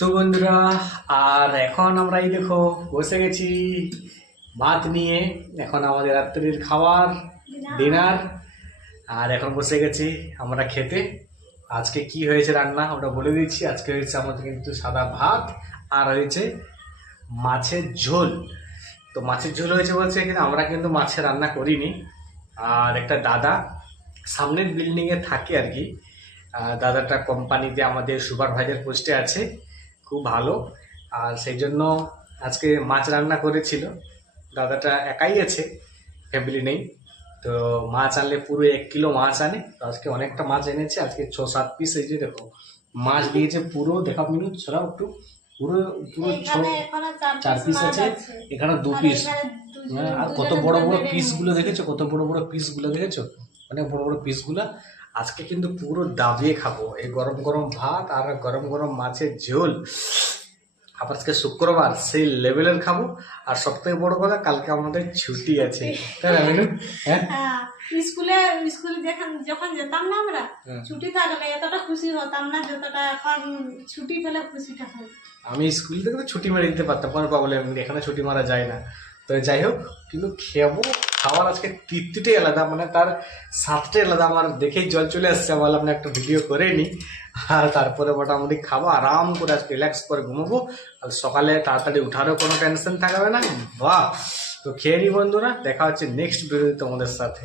তো বন্ধুরা, আর এখন আমরা এই দেখো বসে গেছি ভাত নিয়ে। এখন আমাদের রাত্রির খাবার ডিনার। আর এখন বসে গেছি আমরা খেতে। আজকে কি হয়েছে রান্না আমরা বলে দিচ্ছি। আজকে হয়েছে আমাদের কিন্তু সাদা ভাত, আর হয়েছে মাছের ঝোল। তো মাছের ঝোল হয়েছে বলছে, কিন্তু আমরা কিন্তু মাছের রান্না করিনি। আর একটা দাদা সামনের বিল্ডিংয়ে থাকে আর কি। দাদাটা কোম্পানিতে আমাদের সুপারভাইজার পোস্টে আছে, খুব ভালো। আর সেই জন্য আজকে মাছ রান্না করেছিল। দাদাটা একাই আছে, ফ্যামিলি নেই। তো মাছ আনলে পুরো 1 কিলো মাছ আনে। তো আজকে অনেকটা মাছ এনেছে, আজকে 6-7 পিস। এই যে দেখো মাছ দিয়েছে পুরো, দেখা মিনিট ছড়াও একটু। পুরো পুরো 4 পিস আছে, এখানে 2 পিস। হ্যাঁ, আর কত বড় বড় পিসগুলো দেখেছো, কত বড় বড় পিসগুলো দেখেছো, অনেক বড় বড় পিসগুলো। আজকে কিন্তু পুরো দাবিয়ে খাবো এই গরম গরম ভাত আর গরম গরম মাছের ঝোল। আবার আজকে শুক্রবার, সেই লেভেলের খাবো। আর সব থেকে বড় কথা, কালকে আমাদের ছুটি আছে, তাই না মিনু? হ্যাঁ, স্কুলে যখন যেতাম না আমরা, ছুটি থাকলে এতটা খুশি হতাম না যতটা এখন ছুটি পেলে খুশিটা হয়। আমি স্কুল থেকে তো ছুটি মেরে দিতে পারতাম, কোনো প্রবলেম নেই, এখানে ছুটি মারা যায় না। তো যাই হোক, কিন্তু খাওয়ার আজকে তৃপ্তিটাই আলাদা, মানে তার স্বাদটাই আলাদা। আমার দেখেই জল চলে আসছে, বললাম না একটা ভিডিও করে নি। আর তারপরে মোটামুটি খাবো, আরাম করে আজকে রিল্যাক্স করে ঘুমাবো। আর সকালে তাড়াতাড়ি উঠারও কোনো টেনশন থাকবে না। বাহ! তো খেয়ে নি বন্ধুরা, দেখা হচ্ছে নেক্সট ভিডিওতে তোমাদের সাথে।